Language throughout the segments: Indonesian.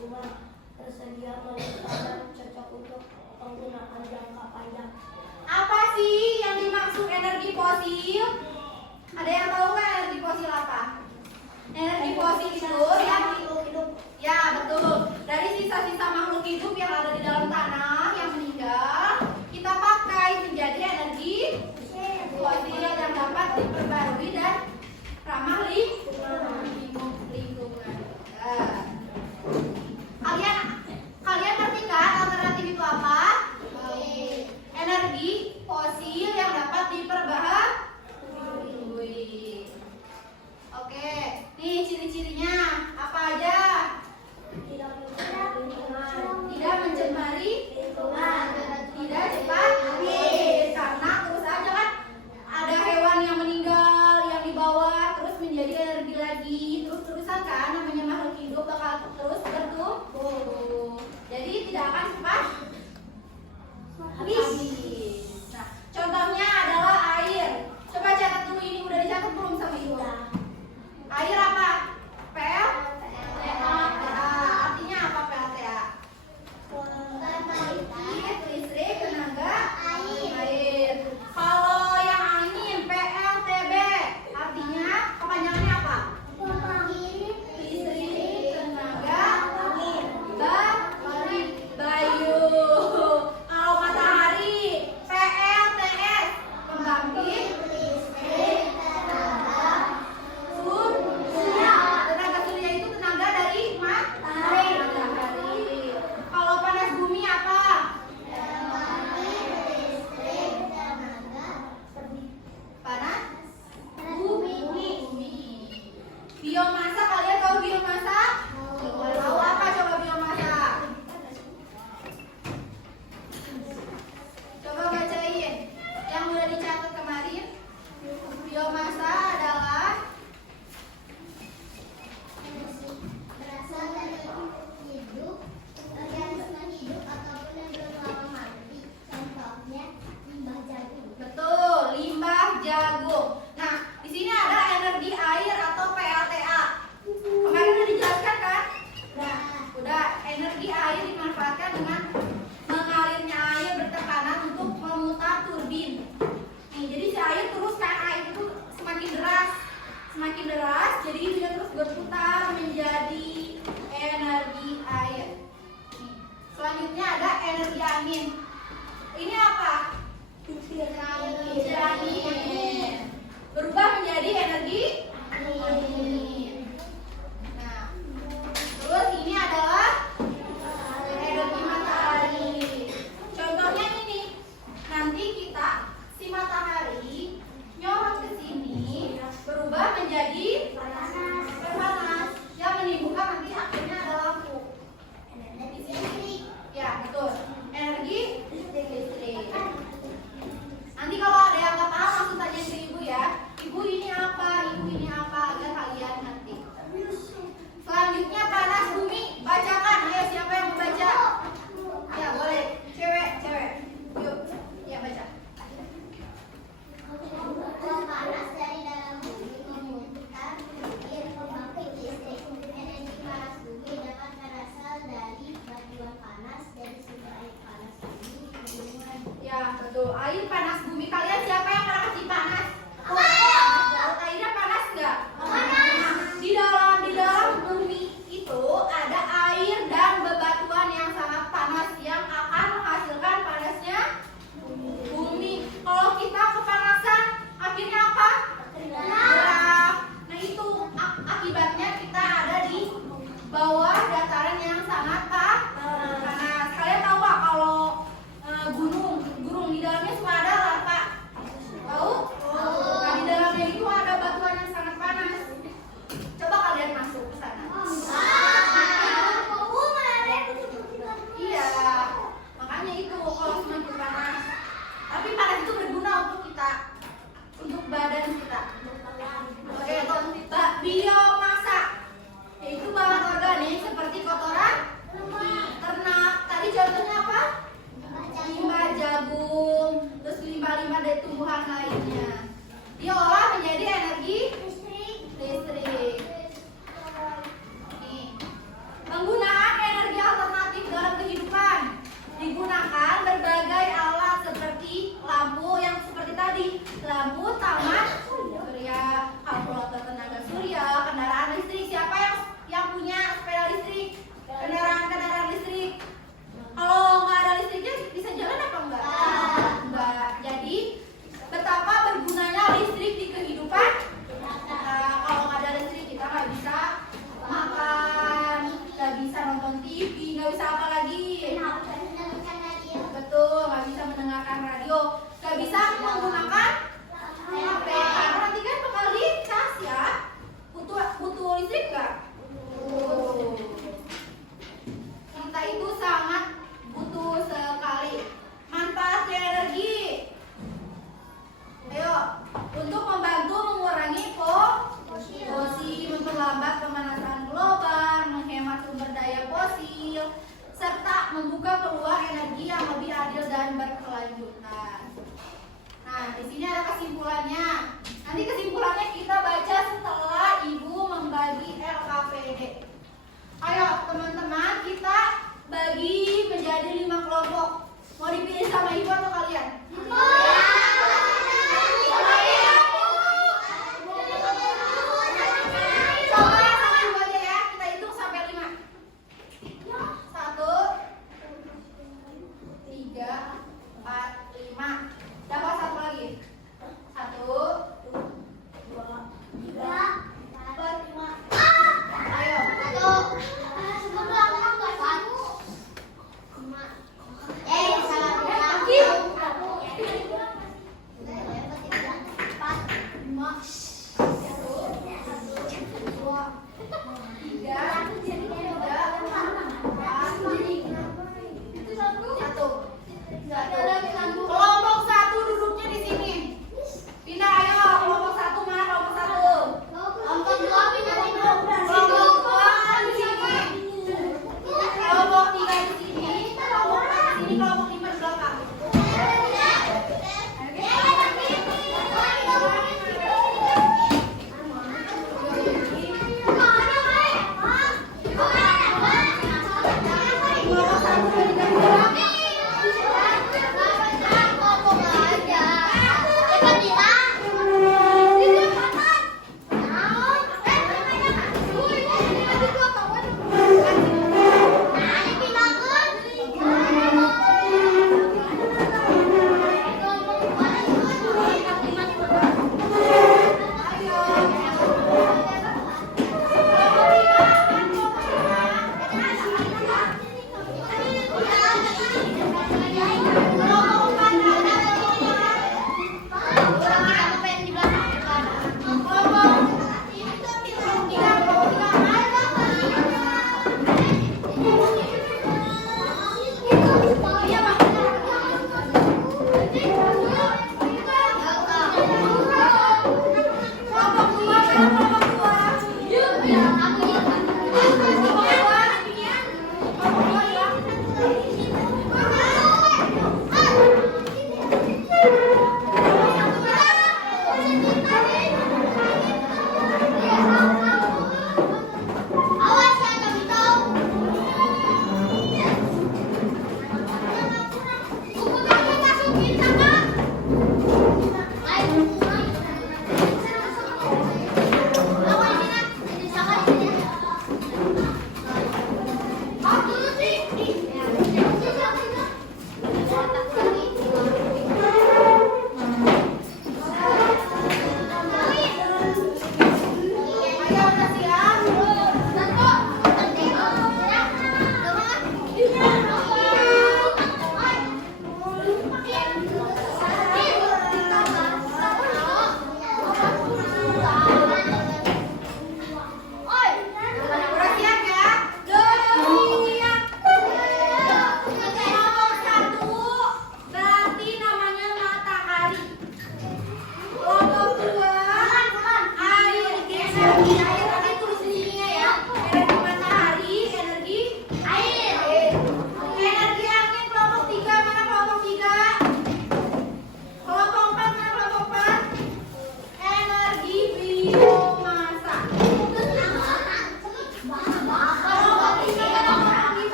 rumah tersedia melalui dan cocok untuk penggunaan jangka panjang. Apa sih yang dimaksud energi fosil? Ada yang tahu nggak energi fosil apa? Energi fosil itu yang ya betul, dari sisa-sisa makhluk hidup yang ada di dalam tanah yang meninggal kita pakai menjadi energi fosil yang dapat diperbarui dan ramah lingkungan. Kalian ngerti kan alternatif itu apa? Energi fosil yang dapat diperbarui. Oke, nih ciri-cirinya apa aja? Tidak mencemari lingkungan, tidak cepat habis. Karena terus aja kan ada hewan yang meninggal yang di bawah terus menjadi energi lagi, terus-terusan kan namanya makhluk hidup bakal terus bertumbuh. Jadi tidak akan cepat habis. Nah, contohnya adalah air. Coba catat dulu, ini udah dicatat belum sama ibu? Air apa? PLTA. Artinya apa PLTA? Listrik, tenaga, air. Kalau yang angin PLTB, artinya kepanjangannya apa? Listrik, tenaga, angin, bayu. Kalau matahari PLTS, pembangkit listrik tenaga surya. Tenaga surya itu tenaga dari matahari. Kalau panas bumi apa? Panas bumi. Biomasa, kalian tahu biomasa? Tahu apa coba biomasa? Coba bacain yang udah dicatat kemarin. Biomasa adalah berasal dari hidup, organisme hidup ataupun yang belum lama mati. Contohnya limbah jagung. betul, limbah jagung. Nah, di sini ada energi air atau PLTA. Kemarin udah dijelaskan kan? Udah. Energi air dimanfaatkan dengan mengalirnya air bertekanan untuk memutar turbin. Nih, jadi si air terus kan, air itu semakin deras, jadi dia terus berputar menjadi energi air. Nih, selanjutnya ada energi angin. Ini apa? Kincir angin. Berubah menjadi energi angin. Nah, terus ini adalah energi matahari. Contohnya ini, nanti si matahari nyorot ke sini berubah menjadi panas yang menimbulkan nanti akhirnya ada lampu. Di sini, ya betul. Energi nggak bisa apa lagi? Mendengarkan radio. Betul, nggak bisa mendengarkan radio, nggak bisa menggunakan HP karena nanti kan bakal dicas ya. Butuh listrik nggak? Butuh. Kita itu sangat butuh sekali. Manfaat energi. Ayo, untuk membantu mengurangi polusi, memperlambat pemanasan global, menghemat sumber daya fosil, serta membuka peluang energi yang lebih adil dan berkelanjutan. Nah, di sini ada kesimpulannya. Nanti kesimpulannya kita baca setelah Ibu membagi LKPD. Ayo, teman-teman, kita bagi menjadi 5 kelompok. Mau dipilih sama Ibu atau kalian? Coba sama Ibu aja ya. Kita hitung sampai 5. 1, 3, 4, 5. Dapat satu lagi. 1, 2, 3, 4, 5.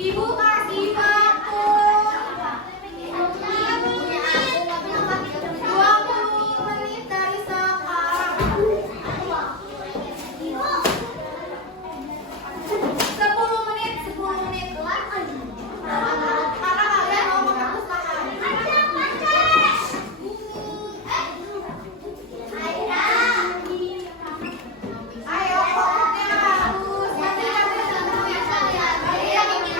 Ibu kasih waktu 20 menit dari sekarang. 10 menit. Karena kalian mau perpustakaan. Ayo, pokoknya harus. Nanti kalian ketemu ya kalian. Kalian ini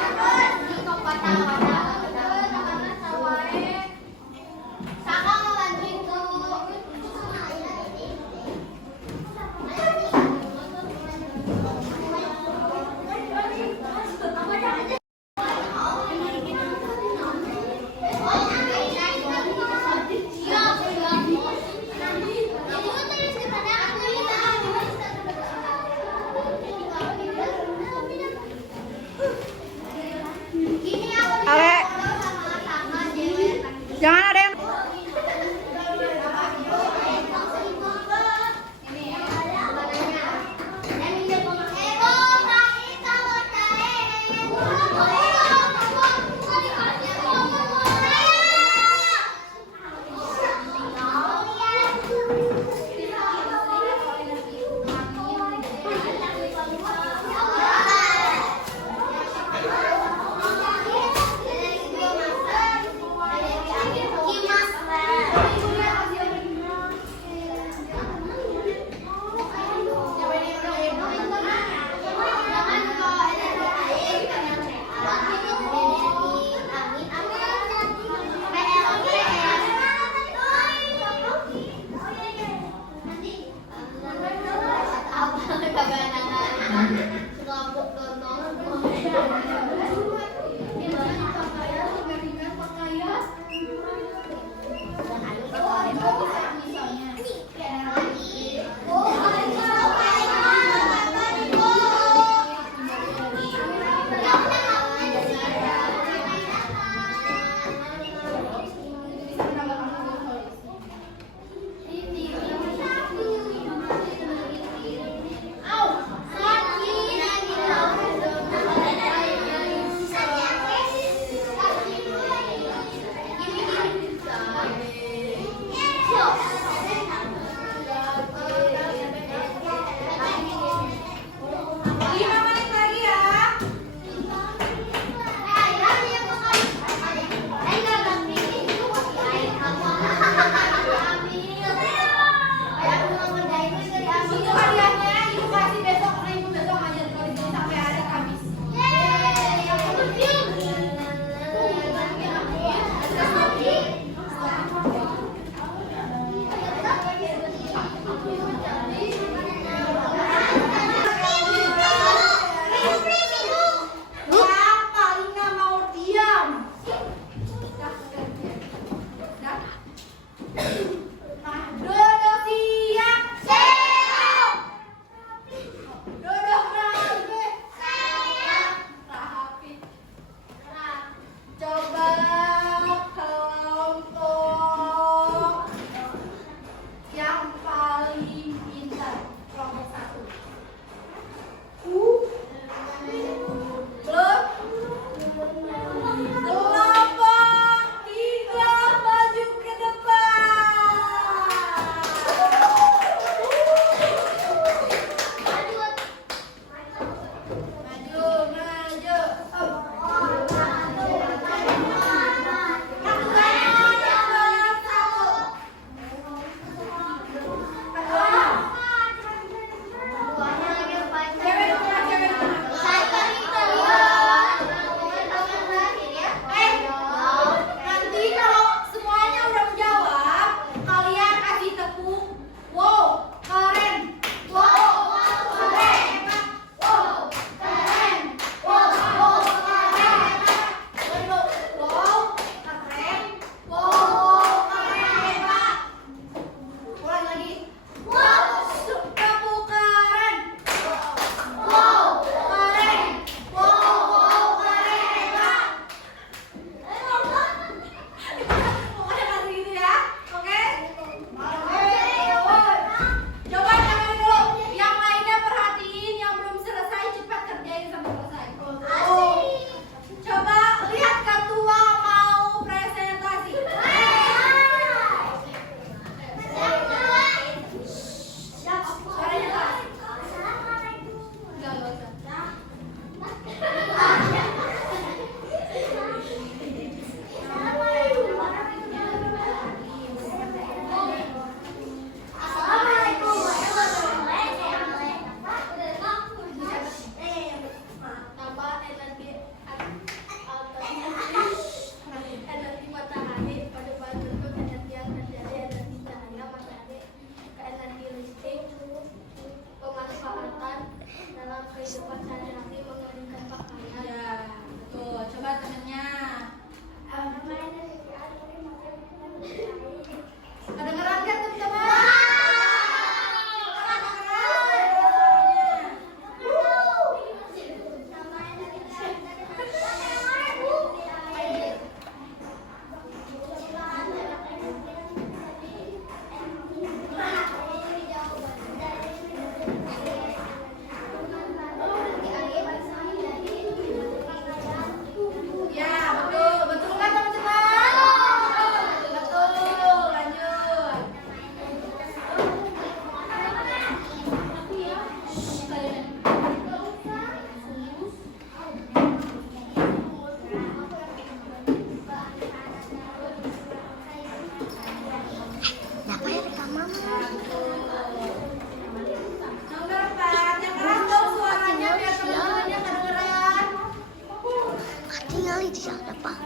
sekali di depan.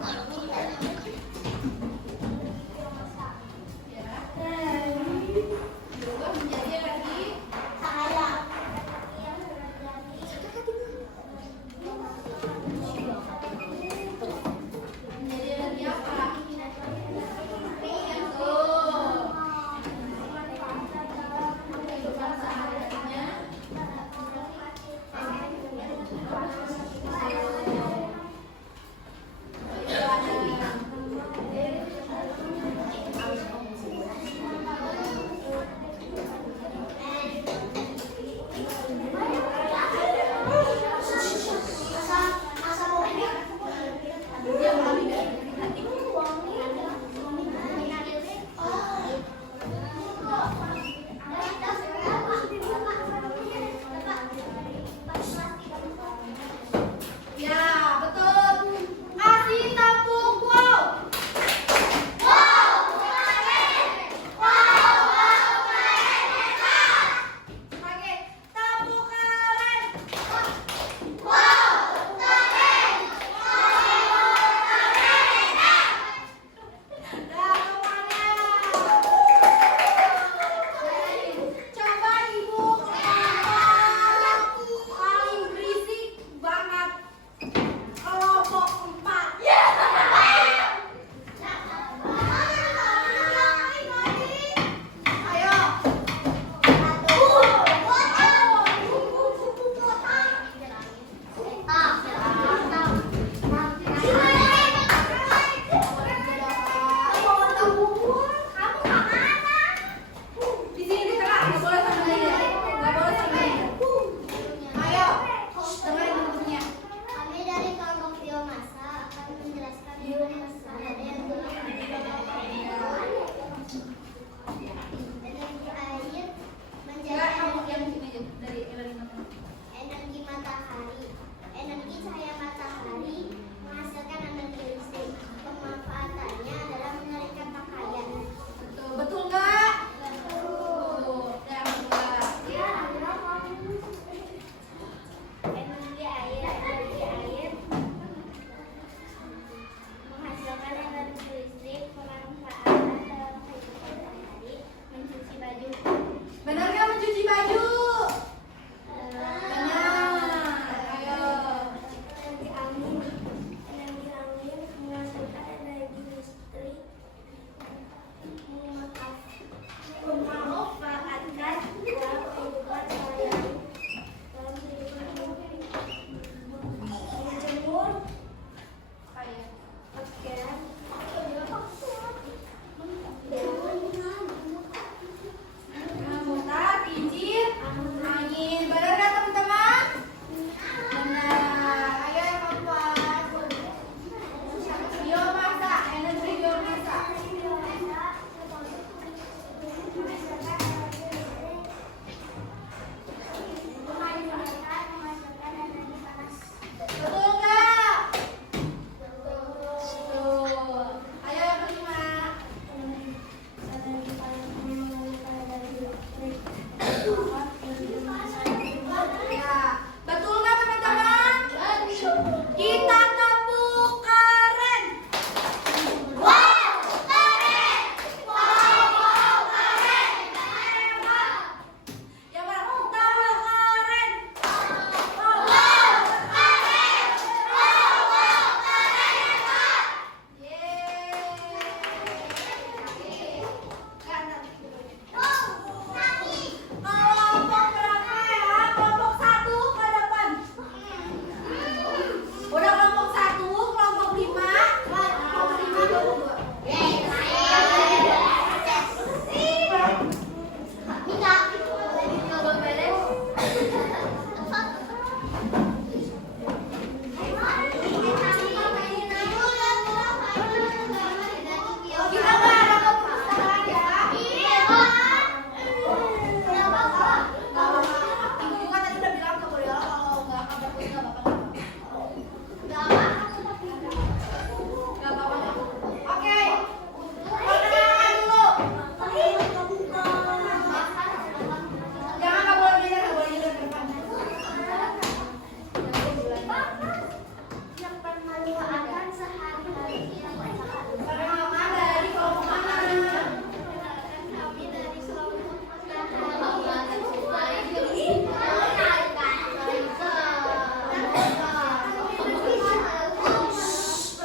Warahmatullahi wabarakatuh. Berubah menjadi lagi apa? Tuh. Kehidupan sehari-harinya. Itu ada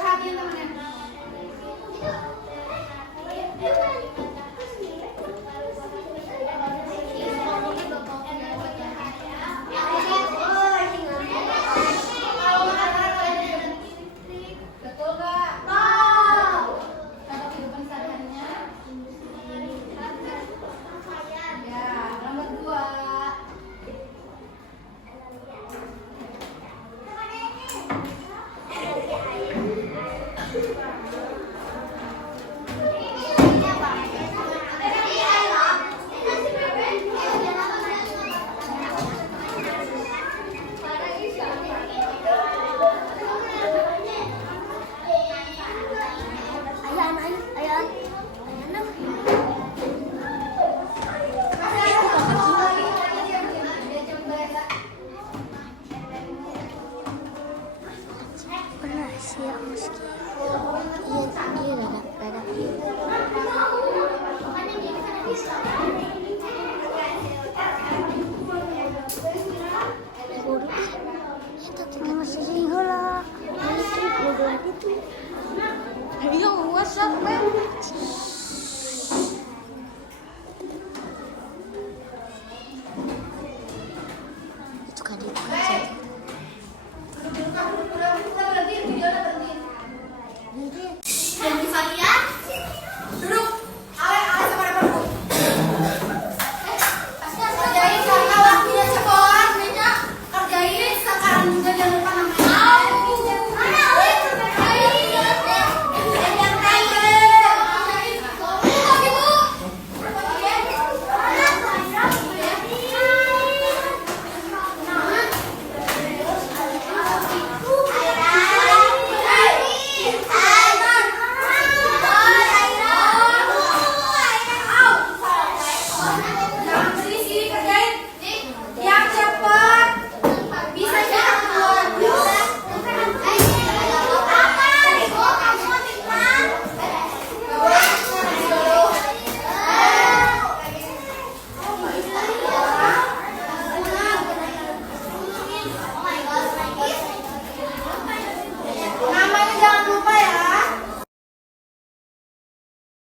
Perhatian temennya. Betul nggak? Contoh kehidupan sehari-harinya. Ya, nomor 2. Pernah sih aku meski. Iya, rada.